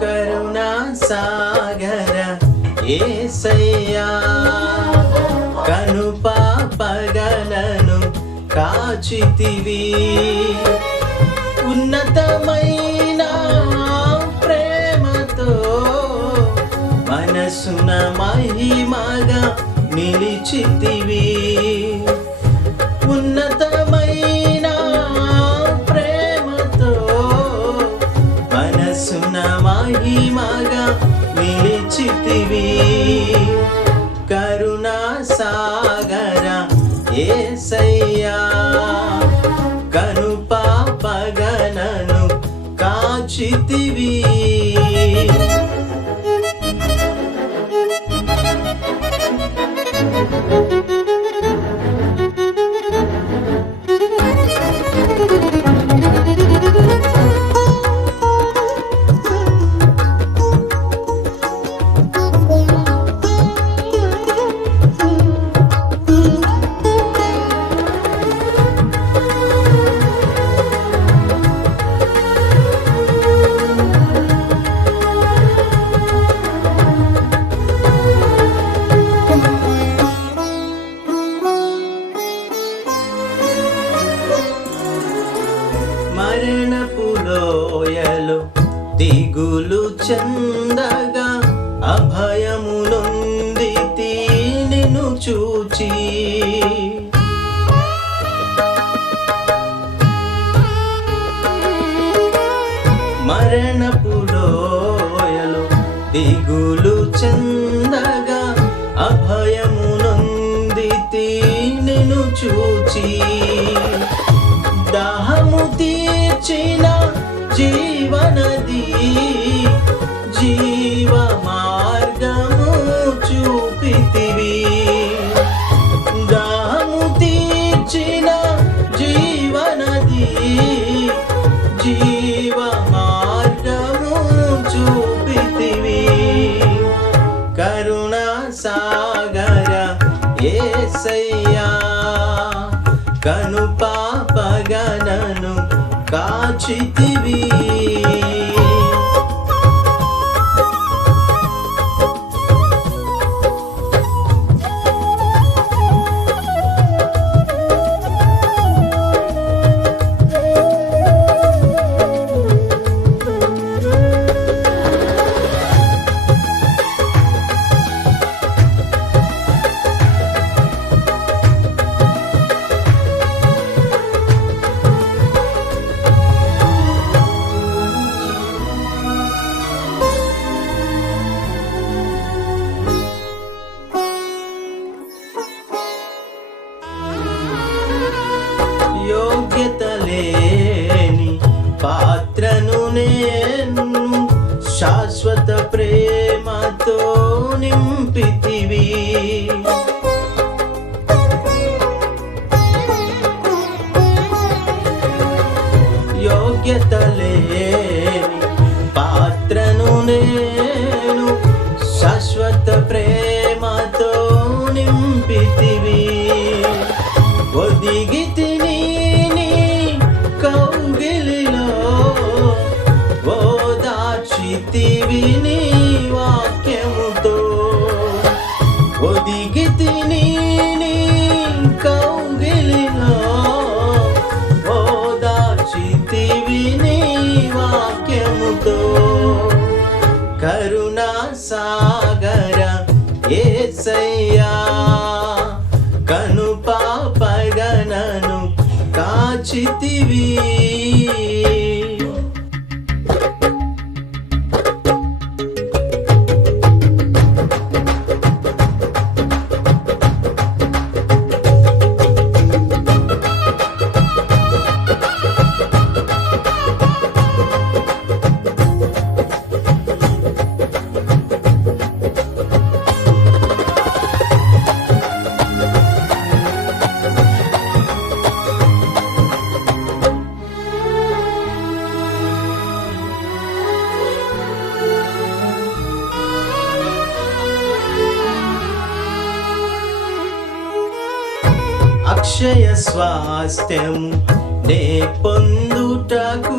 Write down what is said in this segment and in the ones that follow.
కరుణా సాగర యేసయ్యా కను పాపగలను కాచితివి ఉన్నతమైన ప్రేమతో మనసున మహిమగా నిలిచితివి ఉన్నతమైన ప్రేమతో మనసున మహిమగా నిలిచితివి కరుణా సాగర యేసయ్యా కను పాపగలను కాచితివి మరణపు లోయలో దిగులు చెందగా అభయము నొందితి నిన్ను చూచి మరణపు లోయలో దిగులు చెందగా అభయము నొందితి నిన్ను చూచి దాహము తీర్చిన జీవనది జీవ మార్గము చూపితివి దాహము తీర్చిన జీవనది జీవ మార్గము చూపితివి కరుణా సాగర యేసయ్యా కను పాపగలను కాచితివి యోగ్యత లేని పాత్రను నేను శాశ్వత ప్రేమతో నింపితివి యోగ్యత లేని పాత్రను నేను శాశ్వత ప్రేమతో నింపితివి ఒదిగితి ఓదార్చితివి నీ వాక్యముతో ఒదిగితిని నీ కౌగిలిలో ఓదార్చితివి నీ వాక్యముతో కరుణా సాగర యేసయ్యా కను పాపగలను కాచితివి అక్షయ స్వాస్థ్యము నే పొందుటకు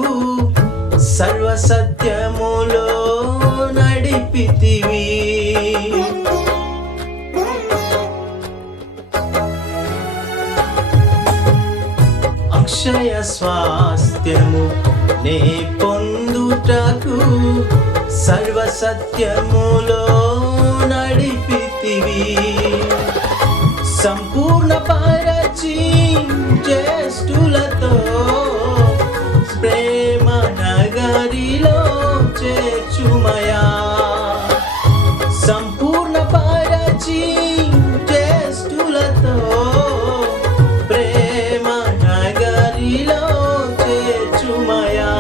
సర్వసత్యములో నడిపితివి. అక్షయ స్వాస్థ్యము నే పొందుటకు సర్వసత్యములో నడిపితివి. సంపూర్ణ పరచి జ్యేష్ఠులతో ప్రేమ నగరిలో చేర్చుమయా. సంపూర్ణ పరచి జ్యేష్ఠులతో ప్రేమ నగరిలో చేర్చుమయా.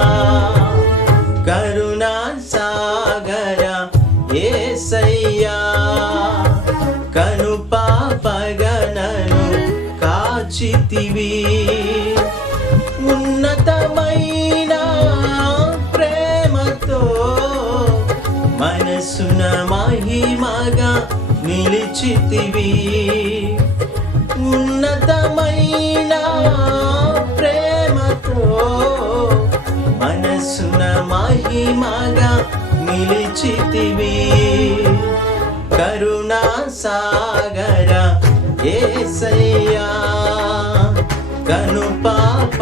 కరుణా సాగర యేసయ్యా, కను పాపగనను కాచితివి. ఉన్నతమైన ప్రేమతో మనసున మహిమగా నిలిచితివి. ఉన్నతమైన ప్రేమతో మనసున మహిమగా నిలిచితివి. కరుణా సాగర యేసయ్యా, కను పాప